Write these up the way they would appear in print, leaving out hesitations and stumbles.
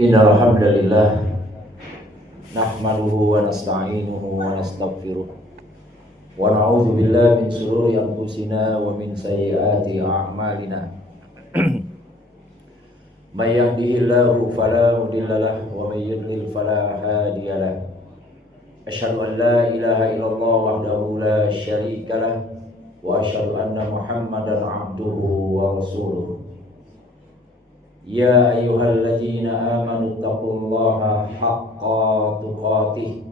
Innal hamdalillah nahmaduhu wa nasta'inuhu wa nastaghfiruh wa na'udzu billahi min shururi anfusina wa min sayyiati a'malina. May yahdihillahu fala mudilla lahu wa may yudlil fala hadiya lahu. Asyhadu an la ilaha illallah wahdahu la syarika lahu wa asyhadu anna Muhammadan 'abduhu wa rasuluh. Ya ayyuhalladzina amanu taqullaha haqqa tuqatih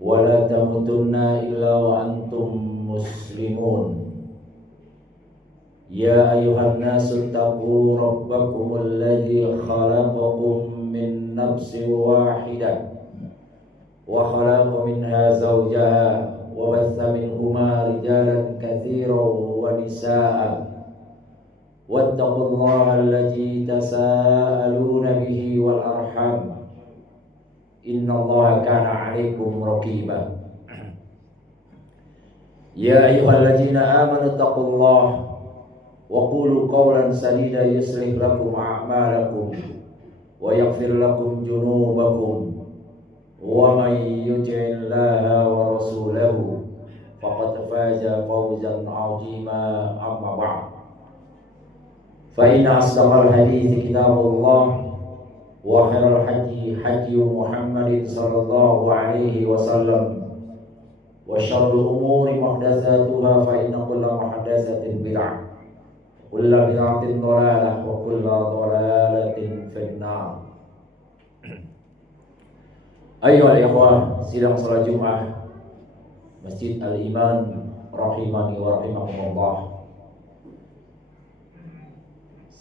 wa la tamutunna illa wa antum muslimun. Ya ayyuhan nasu taqu rabbakumul ladzi khalaqakum min nafsin wahidah wa khalaqa minha zawjaha wa batha minhuma rijalan katsiran wa nisaa'a wattaqullaha allazi tasaaluna bihi wal arham innallaha kana 'alaikum raqiba. Ya ayyuhallazina amanu taqullaha wa qulu qawlan sadida yuslih lakum a'malakum wa yaghfir lakum junubakum wa may yuti'illaha wa rasulahu faqad faza fawzan 'azima. Amma ba'd. فإن أصدق الحديث كتاب الله وخير الهدي هدي محمد صلى الله عليه وسلم وشر الأمور محدثاتها فإن كل محدثة بدعة وكل بدعة ضلالة وكل ضلالة في النار. Ayo al-ikhwah, sidang salat Jumat Masjid Al-Iman rahimani wa rahimakumullah.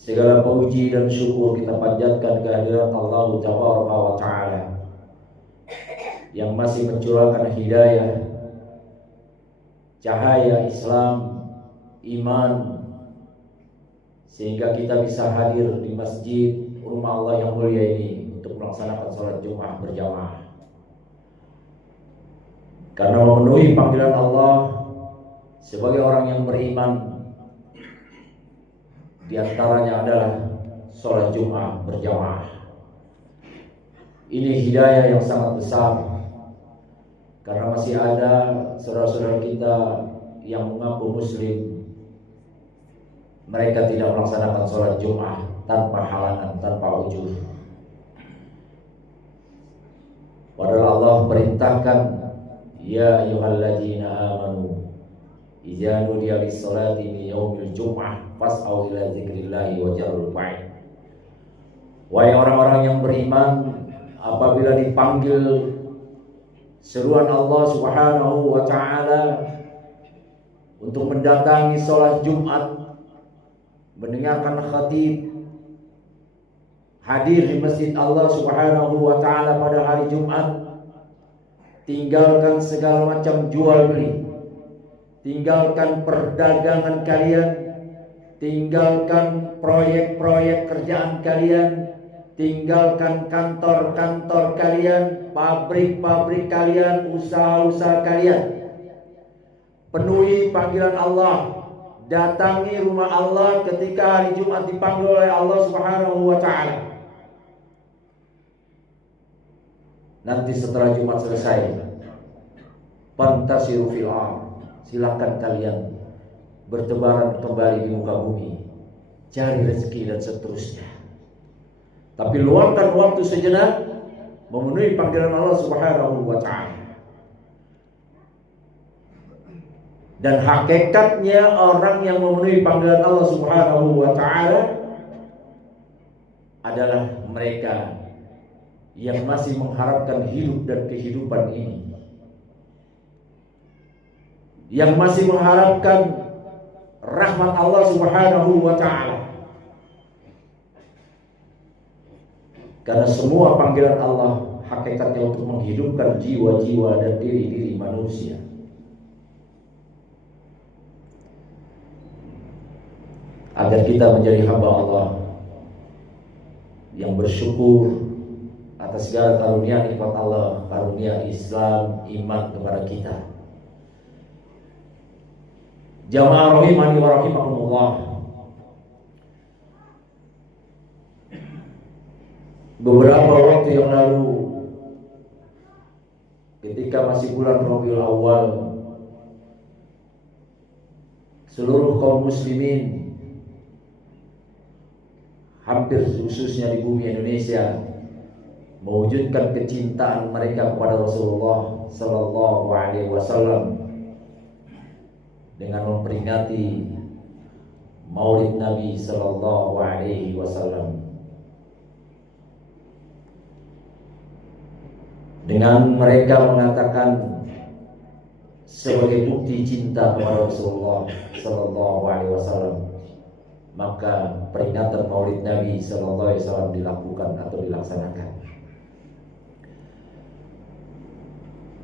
Segala puji dan syukur kita panjatkan kehadirat Allah Ta'ala yang masih mencurahkan hidayah, cahaya Islam, iman, sehingga kita bisa hadir di masjid rumah Allah yang mulia ini untuk melaksanakan sholat Jumat berjamaah. Karena memenuhi panggilan Allah sebagai orang yang beriman, di antaranya adalah sholat Jumat berjamaah. Ini hidayah yang sangat besar, karena masih ada saudara-saudara kita yang mengaku muslim, mereka tidak melaksanakan sholat Jumat tanpa halangan, tanpa ujur. Padahal Allah perintahkan, ya ayyuhalladzina amanu idza nudiya lis-sholati min yaumil jum'ah fas'au ila dzikrillahi wa dzarul bai'a. Wahai orang-orang yang beriman, apabila dipanggil seruan Allah Subhanahu wa taala untuk mendatangi salat Jumat, mendengarkan khatib, hadir di masjid Allah Subhanahu wa taala pada hari Jumat, tinggalkan segala macam jual beli, tinggalkan perdagangan kalian, tinggalkan proyek-proyek kerjaan kalian, tinggalkan kantor-kantor kalian, pabrik-pabrik kalian, usaha-usaha kalian. Penuhi panggilan Allah, datangi rumah Allah ketika hari Jumat dipanggil oleh Allah Subhanahu wa taala. Nanti setelah Jumat selesai, fantasiru fil ardh, silakan kalian bertebaran kembali di muka bumi, cari rezeki dan seterusnya. Tapi luangkan waktu sejenak memenuhi panggilan Allah Subhanahu wa taala. Dan hakikatnya orang yang memenuhi panggilan Allah Subhanahu wa taala adalah mereka yang masih mengharapkan hidup dan kehidupan ini, yang masih mengharapkan rahmat Allah Subhanahu wa taala. Karena semua panggilan Allah hakikatnya untuk menghidupkan jiwa-jiwa dan diri-diri manusia. Agar kita menjadi hamba Allah yang bersyukur atas segala karunia nikmat Allah, karunia Islam, iman kepada kita. Jamaah rahimani wa rahimakumullah. Beberapa waktu yang lalu, ketika masih bulan Rabiul Awal, seluruh kaum muslimin, hampir khususnya di bumi Indonesia, mewujudkan kecintaan mereka kepada Rasulullah Sallallahu Alaihi Wasallam dengan memperingati Maulid Nabi Sallallahu Alaihi Wasallam. Dengan mereka mengatakan sebagai bukti cinta kepada Rasulullah Sallallahu Alaihi Wasallam, maka peringatan Maulid Nabi Sallallahu Alaihi Wasallam dilakukan atau dilaksanakan.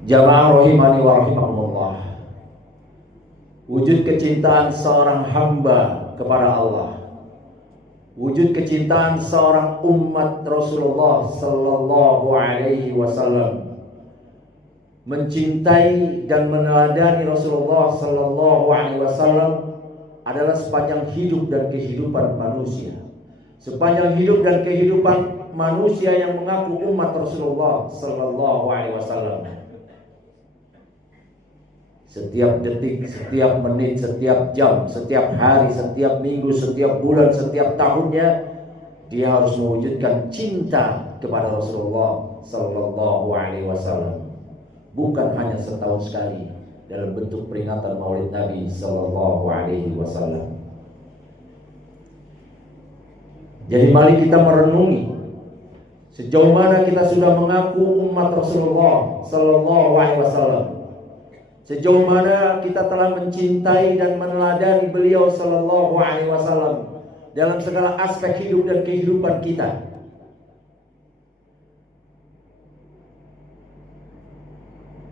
Jamaah rahimani wa rahimakumullah, wujud kecintaan seorang hamba kepada Allah, wujud kecintaan seorang umat Rasulullah Sallallahu Alaihi Wasallam, mencintai dan meneladani Rasulullah Sallallahu Alaihi Wasallam adalah sepanjang hidup dan kehidupan manusia. Sepanjang hidup dan kehidupan manusia yang mengaku umat Rasulullah Sallallahu Alaihi Wasallam, setiap detik, setiap menit, setiap jam, setiap hari, setiap minggu, setiap bulan, setiap tahunnya, dia harus mewujudkan cinta kepada Rasulullah Sallallahu Alaihi Wasallam. Bukan hanya setahun sekali dalam bentuk peringatan Maulid Nabi Sallallahu Alaihi Wasallam. Jadi mari kita merenungi sejauh mana kita sudah mengaku umat Rasulullah Sallallahu Alaihi Wasallam. Sejauh mana kita telah mencintai dan meneladani beliau Sallallahu Alaihi Wasallam dalam segala aspek hidup dan kehidupan kita.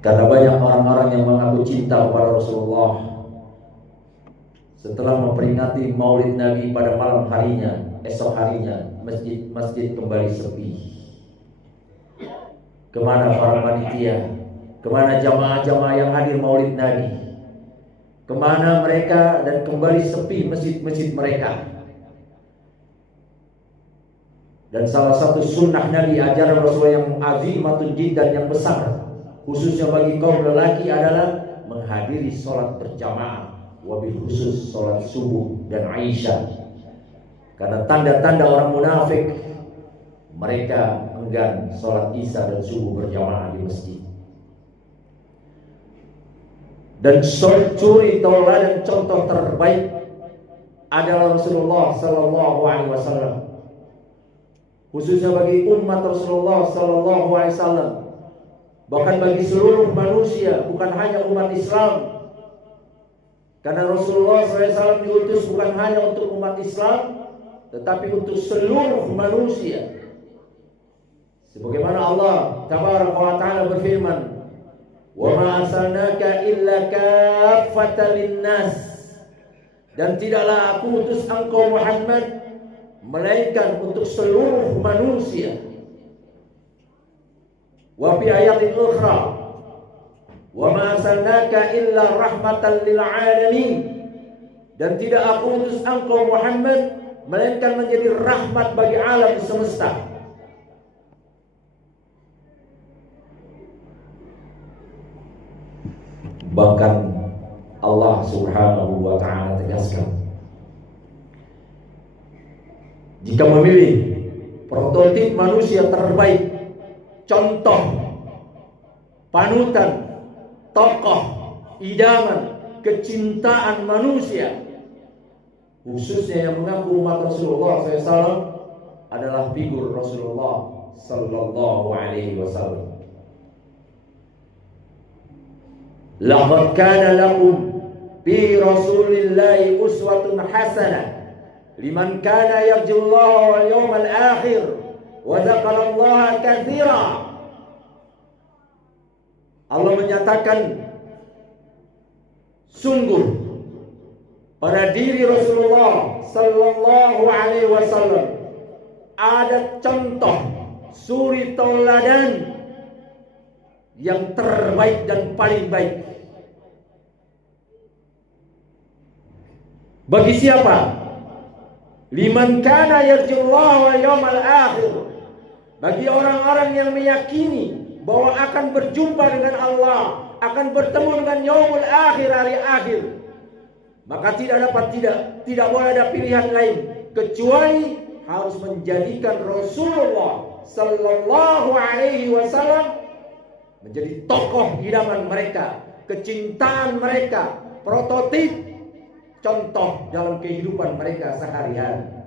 Karena banyak orang-orang yang mengaku cinta kepada Rasulullah, setelah memperingati Maulid Nabi pada malam harinya, esok harinya masjid kembali sepi. Kemana para panitia? Kemana jamaah-jamaah yang hadir Maulid Nabi? Kemana mereka? Dan kembali sepi masjid-masjid mereka. Dan salah satu sunnah Nabi, ajaran Rasulullah yang azimatun jiddan, yang besar, khususnya bagi kaum lelaki, adalah menghadiri sholat berjamaah, wabil khusus sholat subuh dan Aisyah. Karena tanda-tanda orang munafik, mereka enggan sholat isya dan subuh berjamaah di masjid. Dan suri tauladan contoh terbaik adalah Rasulullah Sallallahu Alaihi Wasallam, khususnya bagi umat Rasulullah Sallallahu Alaihi Wasallam, bahkan bagi seluruh manusia, bukan hanya umat Islam. Karena Rasulullah SAW diutus bukan hanya untuk umat Islam, tetapi untuk seluruh manusia. Sebagaimana Allah Tabaraka wa Ta'ala berfirman, "Wa ma arsalnaka illa kaffatan linnas." Dan tidaklah aku utus engkau Muhammad melainkan untuk seluruh manusia. Wa fi ayatin ukhra, "Wa ma arsalnaka illa rahmatan lil alamin." Dan tidak aku utus engkau Muhammad melainkan menjadi rahmat bagi alam semesta. Bahkan Allah Subhanahu wa Ta'ala tegaskan, jika memilih prototip manusia terbaik, contoh, panutan, tokoh, idaman, kecintaan manusia, khususnya yang mengaku umat Rasulullah SAW, adalah figur Rasulullah Sallallahu Alaihi Wasallam. Laqad kana lakum fi Rasulillahi uswatun hasanah liman kana yarjullaha wal yawmal akhir wa dzakarallaha katsira. Allah menyatakan, sungguh pada diri Rasulullah Sallallahu Alaihi Wasallam ada contoh suri tauladan yang terbaik dan paling baik. Bagi siapa? Liman kana yarjullaha wal yawmal akhir. bagi orang-orang yang meyakini bahwa akan berjumpa dengan Allah, akan bertemu dengan yaumul akhir, hari akhir, maka tidak boleh ada pilihan lain kecuali harus menjadikan Rasulullah sallallahu alaihi wasallam menjadi tokoh idaman mereka, kecintaan mereka, prototip, contoh dalam kehidupan mereka sehari-hari.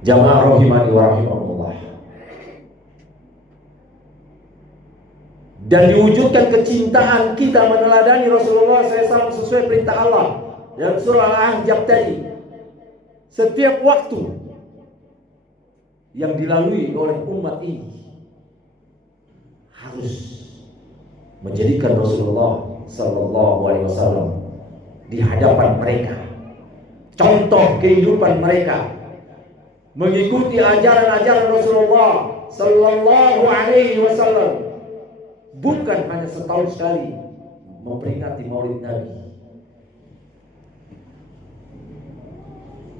Jamaah rahimani wa rahimakumullah. Dan diwujudkan kecintaan kita meneladani Rasulullah SAW sesuai perintah Allah dalam surah Al-Ahzab tadi. Setiap waktu yang dilalui oleh umat ini harus menjadikan Rasulullah sallallahu alaihi wasallam di hadapan mereka, contoh kehidupan mereka, mengikuti ajaran-ajaran Rasulullah sallallahu alaihi wasallam, bukan hanya setahun sekali memperingati Maulid Nabi.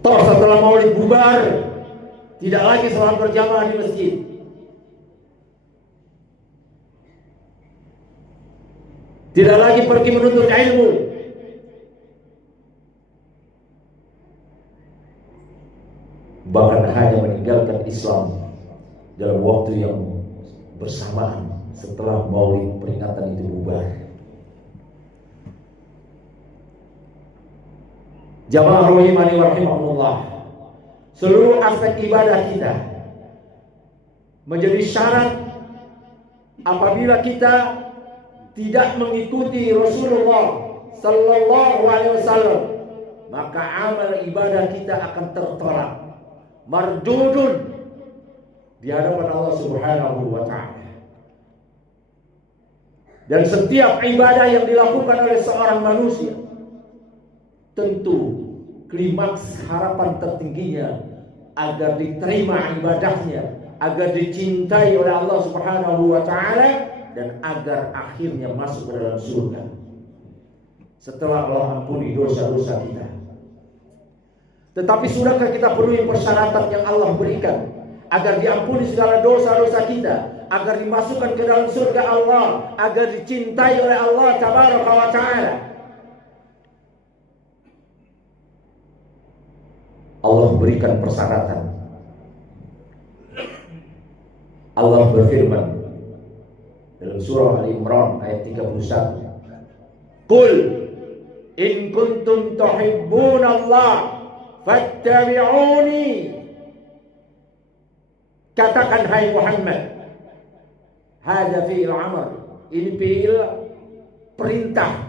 Toh setelah Maulid bubar, tidak lagi sholat berjamaah di masjid. Tidak lagi pergi menuntut ilmu. Bahkan hanya meninggalkan Islam dalam waktu yang bersamaan setelah Maulid peringatan itu bubar. Jamaah rahimani wa rahimakumullah. Seluruh aspek ibadah kita menjadi syarat apabila kita tidak mengikuti Rasulullah sallallahu alaihi wasallam, maka amal ibadah kita akan tertolak, mardudun di hadapan Allah Subhanahu wa taala. Dan setiap ibadah yang dilakukan oleh seorang manusia, tentu klimaks harapan tertingginya agar diterima ibadahnya, agar dicintai oleh Allah Subhanahu wa taala, dan agar akhirnya masuk ke dalam surga setelah Allah ampuni dosa-dosa kita. Tetapi sudahkah kita penuhi persyaratan yang Allah berikan agar diampuni segala dosa-dosa kita, agar dimasukkan ke dalam surga Allah, agar dicintai oleh Allah Tabaraka wa taala? Allah berikan persyaratan. Allah berfirman dalam surah Al-Imran ayat 31, Qul in kuntum tuhibbunallah fattabi'uni. Katakan hai Muhammad, hadza fi'il amr, ini fi'il perintah.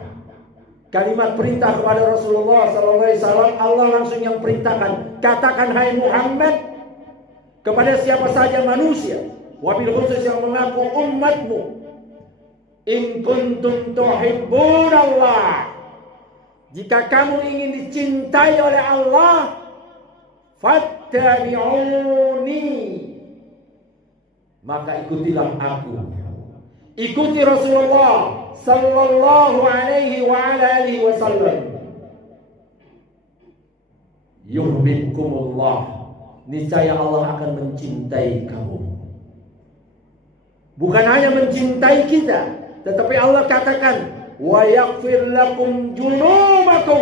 Kalimat perintah kepada Rasulullah SAW, Allah langsung yang perintahkan. Katakan hai Muhammad kepada siapa saja manusia, wabil khusus yang mengaku umatmu, in kuntum tuhibbunallah, jika kamu ingin dicintai oleh Allah, fattabi'uni, maka ikutilah aku, ikuti Rasulullah sallallahu alaihi wa ala alihi wasallam. Yuhibbukumullah, niscaya Allah akan mencintai kamu. Bukan hanya mencintai kita, tetapi Allah katakan wa yaghfir lakum dzunubakum,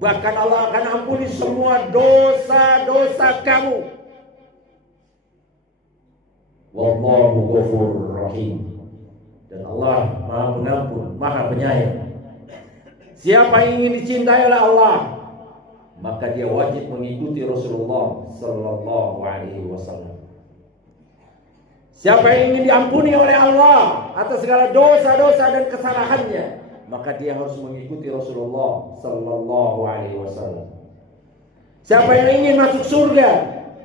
bahkan Allah akan ampuni semua dosa-dosa kamu. Wallahu ghafurur rahim, dan Allah Maha Pengampun, Maha Penyayang. Siapa yang ingin dicintai oleh Allah, maka dia wajib mengikuti Rasulullah sallallahu alaihi wasallam. Siapa yang ingin diampuni oleh Allah atas segala dosa-dosa dan kesalahannya, maka dia harus mengikuti Rasulullah sallallahu alaihi wasallam. Siapa yang ingin masuk surga,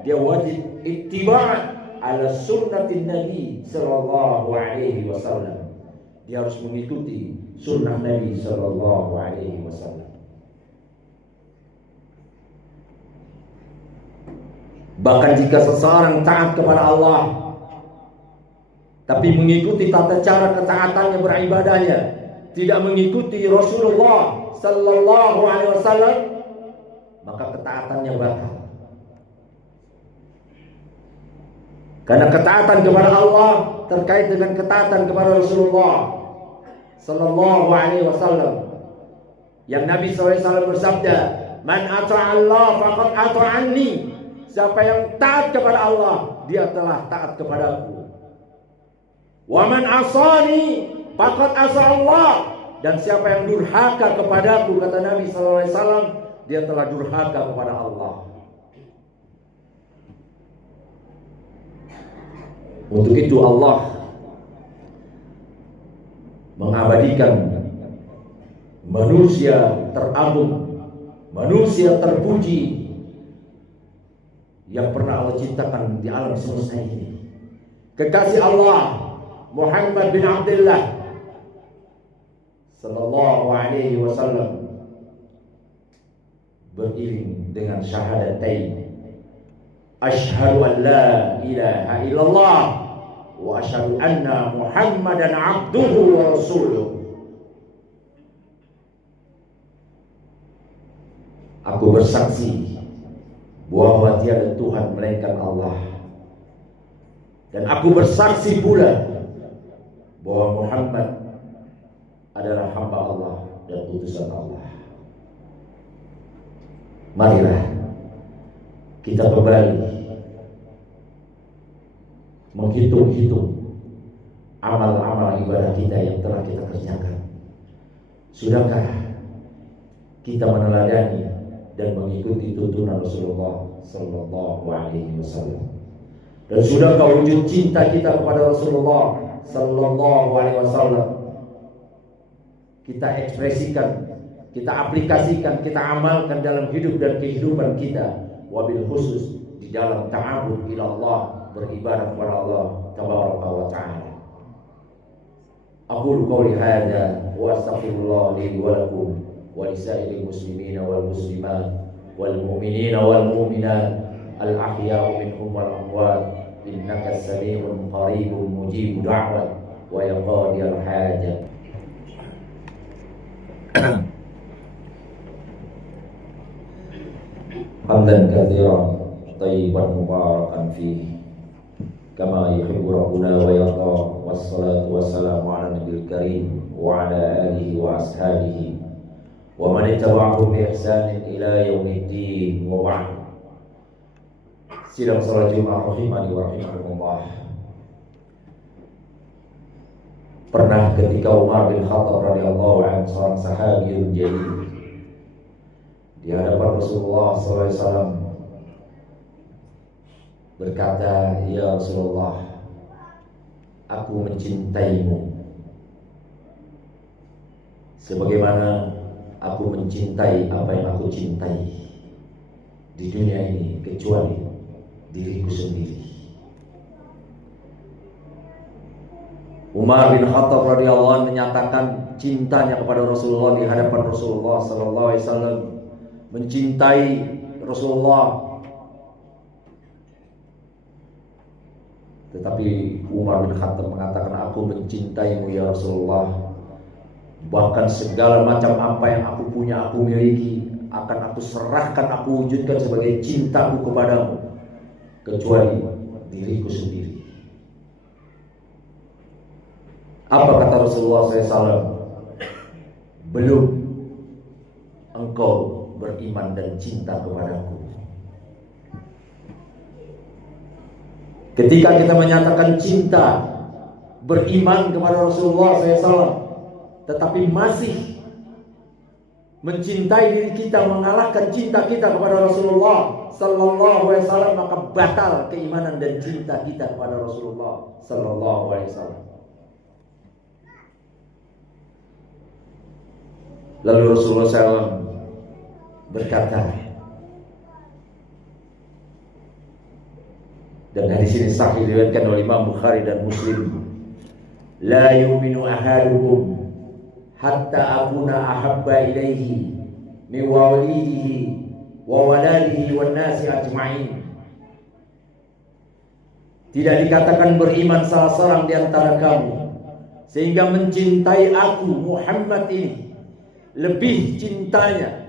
dia wajib ittiba' ala sunnatin Nabi sallallahu alaihi wasallam. Dia harus mengikuti sunnah Nabi sallallahu alaihi wasallam. Bahkan jika seseorang taat kepada Allah, tapi mengikuti tata cara ketaatannya beribadahnya tidak mengikuti Rasulullah sallallahu alaihi wasallam, maka ketaatannya batal. Karena ketaatan kepada Allah terkait dengan ketaatan kepada Rasulullah sallallahu alaihi wasallam. Yang Nabi SAW bersabda, "Man ata'allah faqad ata'anni." Siapa yang taat kepada Allah, dia telah taat kepadaku. "Wa man asani faqad asa Allah." Dan siapa yang durhaka kepadaku, kata Nabi SAW, dia telah durhaka kepada Allah. Untuk itu Allah mengabadikan manusia teragung, manusia terpuji yang pernah Allah ciptakan di alam semesta ini. Kekasih Allah Muhammad bin Abdullah sallallahu alaihi wasallam beriring dengan syahadatain, asyhadu an la ilaha illallah wa asyhadu anna Muhammadan abduhu wa rasuluh. Aku bersaksi bahwa tiada Tuhan melainkan Allah, dan aku bersaksi pula bahwa Muhammad adalah hamba Allah dan utusan Allah. Marilah kita kembali menghitung-hitung amal-amal ibadah kita yang telah kita kerjakan. Sudahkah kita meneladani dan mengikuti tuntunan Rasulullah sallallahu alaihi wasallam? Dan sudahkah wujud cinta kita kepada Rasulullah sallallahu alaihi wasallam kita ekspresikan, kita aplikasikan, kita amalkan dalam hidup dan kehidupan kita, wabil khusus di dalam ta'abud ila Allah, beribadah kepada Allah tabaraka wa ta'ala. Aqulu qouli hadza wa astaghfirullah li wa lakum wa lisairil muslimina wal muslimat wal mu'minina wal mu'minat al ahya'u minhum wal amwat innaka as-sami'un qaribun mujibud da'wat wa yaqdiyal hajat. Hamdan katsiran thayyiban mubarakan fihi kama yuhibbu rabbuna wa yarda, wassalatu wassalamu ala nabiyil karim wa ala alihi wa ashabihi wa man ittaba'ahu bi ihsanin ila yaumiddin wa ba'd. Sidang salat Jumat rahimani wa rahimakumullah. Pernah ketika Umar bin Khattab radhiyallahu anhu, seorang sahabiun jalil, di hadapan Rasulullah SAW berkata, "Ya Rasulullah, aku mencintaimu sebagaimana aku mencintai apa yang aku cintai di dunia ini kecuali diriku sendiri." Umar bin Khattab radhiyallahu anhu menyatakan cintanya kepada Rasulullah di hadapan Rasulullah sallallahu alaihi wasallam, mencintai Rasulullah. Tetapi Umar bin Khattab mengatakan, "Aku mencintaimu ya Rasulullah, bahkan segala macam apa yang aku punya, aku miliki, akan aku serahkan, aku wujudkan sebagai cintaku kepadamu, kecuali diriku sendiri." Apa kata Rasulullah SAW? "Belum engkau beriman dan cinta kepadaku." Ketika kita menyatakan cinta, beriman kepada Rasulullah SAW, tetapi masih mencintai diri kita, mengalahkan cinta kita kepada Rasulullah sallallahu alaihi wasallam, maka batal keimanan dan cinta kita kepada Rasulullah sallallahu alaihi wasallam. Lalu Rasulullah SAW berkata, dan hadis ini sahih diriwayatkan oleh Imam Bukhari dan Muslim, "La yu'minu ahadukum hatta akuna ahabba ilaihi min walidihi wa waladihi wan nasi ajma'in." Tidak dikatakan beriman salah seorang di antara kamu sehingga mencintai aku Muhammad ini lebih cintanya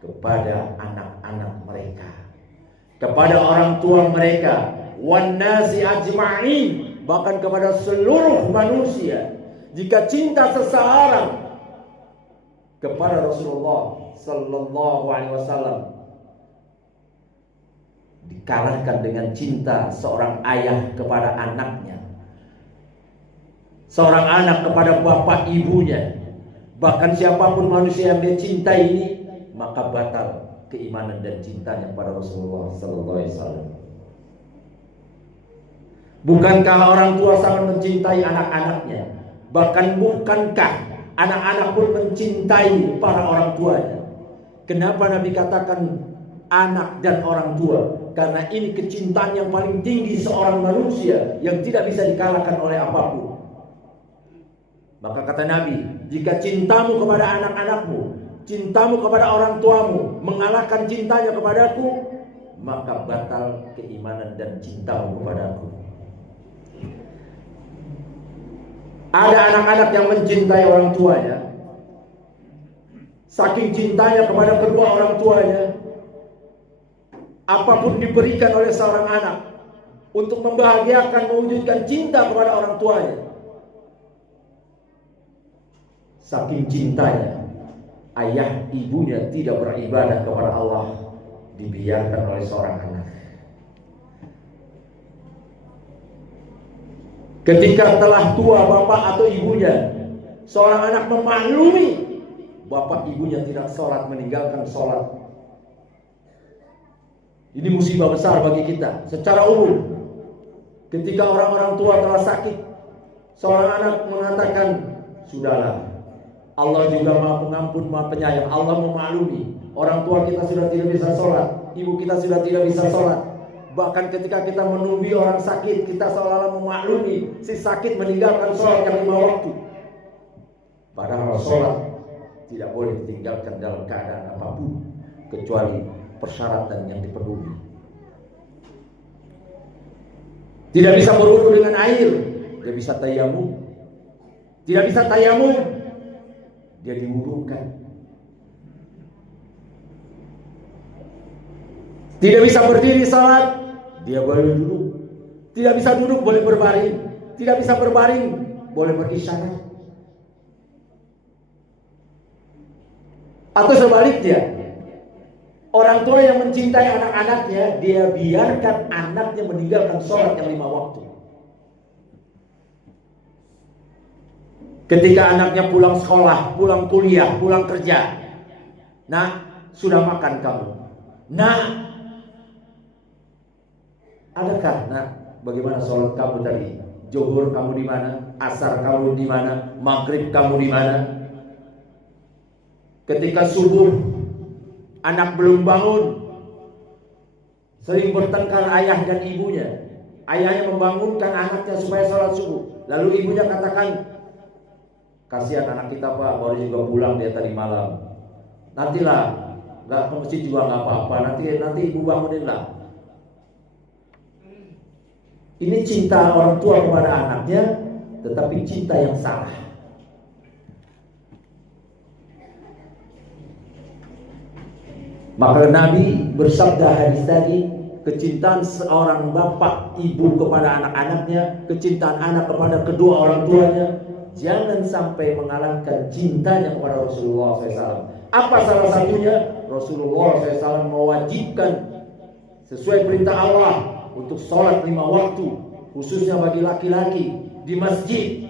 kepada anak-anak mereka, kepada orang tua mereka, wan nasi ajma'in, bahkan kepada seluruh manusia. Jika cinta seseorang kepada Rasulullah sallallahu alaihi wasallam dikalahkan dengan cinta seorang ayah kepada anaknya, seorang anak kepada bapak ibunya, bahkan siapapun manusia yang dia cintai ini, maka batal keimanan dan cintanya pada Rasulullah sallallahu alaihi wasallam. Bukankah orang tua sangat mencintai anak-anaknya? Bahkan bukankah anak-anak pun mencintai para orang tuanya? Kenapa Nabi katakan anak dan orang tua? Karena ini kecintaan yang paling tinggi seorang manusia yang tidak bisa dikalahkan oleh apapun. Maka kata Nabi, jika cintamu kepada anak-anakmu, cintamu kepada orang tuamu mengalahkan cintanya kepadaku, maka batal keimanan dan cintamu kepadaku. Ada anak-anak yang mencintai orang tuanya, saking cintanya kepada kedua orang tuanya, apapun diberikan oleh seorang anak untuk membahagiakan, mewujudkan cinta kepada orang tuanya. Saking cintanya, ayah ibunya tidak beribadah kepada Allah, dibiarkan oleh seorang anak. Ketika telah tua bapak atau ibunya, seorang anak memaklumi bapak ibunya tidak sholat, meninggalkan sholat. Ini musibah besar bagi kita secara umum. Ketika orang-orang tua telah sakit, seorang anak mengatakan, sudahlah, Allah juga Maha Pengampun, Maha Penyayang. Allah memaklumi orang tua kita sudah tidak bisa sholat, ibu kita sudah tidak bisa sholat. Bahkan ketika kita menumbi orang sakit, kita seolah-olah memaklumi si sakit meninggalkan sholat yang 5 waktu. Padahal sholat tidak boleh ditinggalkan dalam keadaan apapun, kecuali persyaratan yang dipenuhi. Tidak bisa berwudu dengan air, dia bisa tayamum. Tidak bisa tayamum, dia diwudukan. Tidak bisa berdiri salat, dia boleh duduk. Tidak bisa duduk, boleh berbaring. Tidak bisa berbaring, boleh berisyarat. Atau sebaliknya, orang tua yang mencintai anak-anaknya, dia biarkan anaknya meninggalkan sholat yang 5 waktu. Ketika anaknya pulang sekolah, pulang kuliah, pulang kerja, nah, sudah makan kamu? Nah, adakah, nak, bagaimana sholat kamu tadi? Zuhur kamu di mana? Asar kamu di mana? Maghrib kamu di mana? Ketika subuh, anak belum bangun, sering bertengkar ayah dan ibunya. Ayahnya membangunkan anaknya supaya sholat subuh, lalu ibunya katakan, kasihan anak kita Pak, baru juga pulang dia tadi malam. Nantilah, nggak ke masjid juga nggak apa-apa. Nanti ibu bangunin lah. Ini cinta orang tua kepada anaknya, tetapi cinta yang salah. Maka Nabi bersabda hadis tadi, kecintaan seorang bapak ibu kepada anak-anaknya, kecintaan anak kepada kedua orang tuanya, jangan sampai mengalahkan cintanya kepada Rasulullah SAW. Apa salah satunya? Rasulullah SAW mewajibkan sesuai perintah Allah untuk sholat 5 waktu, khususnya bagi laki-laki di masjid.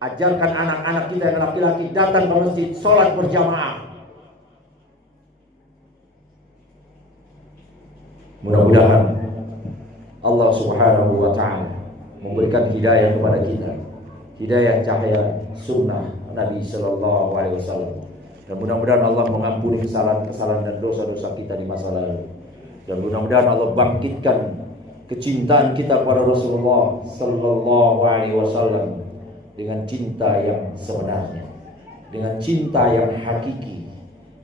Ajarkan anak-anak kita yang laki-laki datang ke masjid, sholat berjamaah. Mudah-mudahan Allah Subhanahu wa ta'ala memberikan hidayah kepada kita, hidayah cahaya sunnah Nabi Sallallahu Alaihi Wasallam. Dan mudah-mudahan Allah mengampuni kesalahan-kesalahan dan dosa-dosa kita di masa lalu. Dan mudah-mudahan Allah bangkitkan kecintaan kita pada Rasulullah Sallallahu Alaihi Wasallam dengan cinta yang sebenarnya, dengan cinta yang hakiki.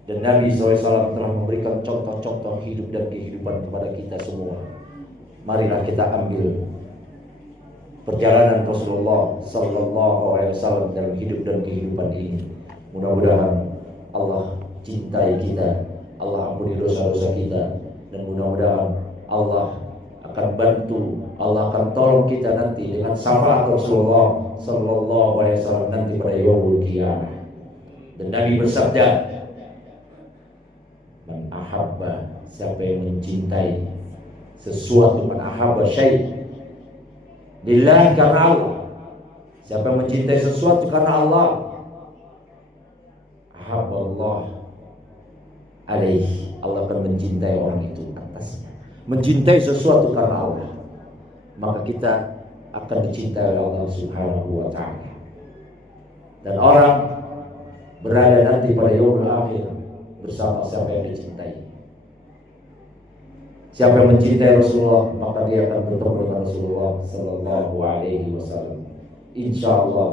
Dan Nabi SAW telah memberikan contoh-contoh hidup dan kehidupan kepada kita semua. Marilah kita ambil perjalanan Rasulullah Sallallahu Alaihi Wasallam dalam hidup dan kehidupan ini. Mudah-mudahan Allah cintai kita mengampuni dosa-dosa kita, dan mudah-mudahan Allah akan bantu, Allah akan tolong kita nanti dengan syafaat Rasulullah sallallahu alaihi wasallam nanti pada yaumul qiyamah. Dan Nabi bersabda, man ahabba, siapa yang mencintai sesuatu, man ahabba syai' lillah, karena Allah, siapa yang mencintai sesuatu karena Allah, ahabballah alaihi, Allah akan mencintai orang itu atasnya. Mencintai sesuatu karena Allah, maka kita akan dicintai oleh Allah Subhanahu wa ta'ala. Dan orang berada nanti pada yaumul akhir bersama siapa yang dicintai. Siapa yang mencintai Rasulullah, maka dia akan bertemu dengan Rasulullah sallallahu alaihi wasallam, insyaallah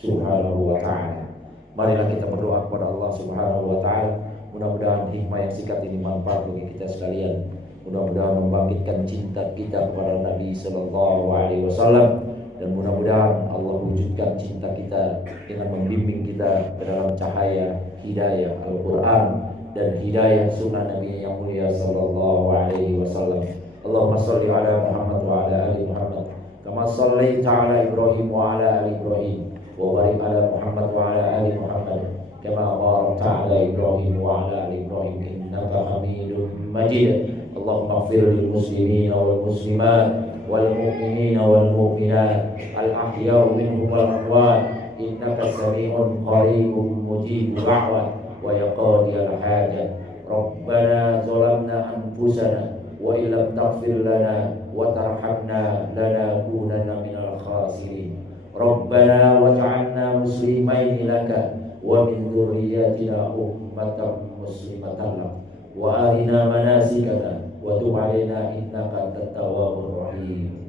Subhanahu wa ta'ala. Marilah kita berdoa kepada Allah Subhanahu wa ta'ala. Mudah-mudahan hikmah yang singkat ini manfaat bagi kita sekalian. Mudah-mudahan membangkitkan cinta kita kepada Nabi sallallahu alaihi wasallam, dan mudah-mudahan Allah wujudkan cinta kita dengan membimbing kita ke dalam cahaya hidayah Al-Qur'an dan hidayah sunnah Nabi yang mulia sallallahu alaihi wasallam. Allahumma shalli ala Muhammad wa ala ali Muhammad kama shallaita ala Ibrahim wa ala ali Ibrahim, wa barik ala Muhammad wa ala ali Muhammad kama barakta ala Ibrahim wa ala ali Ibrahim innaka Hamidum Majid. Allahumma ighfir lil muslimin wal muslimat wal mu'minin wal mu'minat al ahya'u minhum wal amwat innaka sami'un qaribun mujibud da'wat wa yaqadiyal hajat. Rabbana zalamna anfusana wa illam taghfir lana wa tarhamna lanakunanna minal khasirin. Rabbana waj'alna muslimaini laka wa min dzurriyyatina ummatan muslimatan lak wa arina manasikana wa tub alaina innaka antat tawwabur rahim.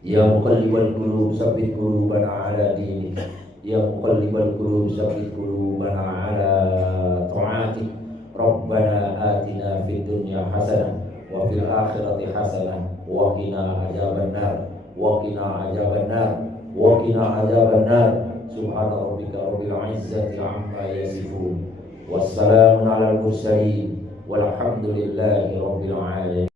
Ya muqallibal qulub tsabbit qulubana ala dinik, ya muqallibal qulub tsabbit qulubana ala ta'atik. Rabbana atina fid dunya hasanah wa fil akhirati hasanah wa qina adzabannar wa qina adzabannar wa qina adzabannar. Subhana rabbika rabbil izzati amma yasifun, wassalamun alal mursalin walhamdulillahi rabbil alamin.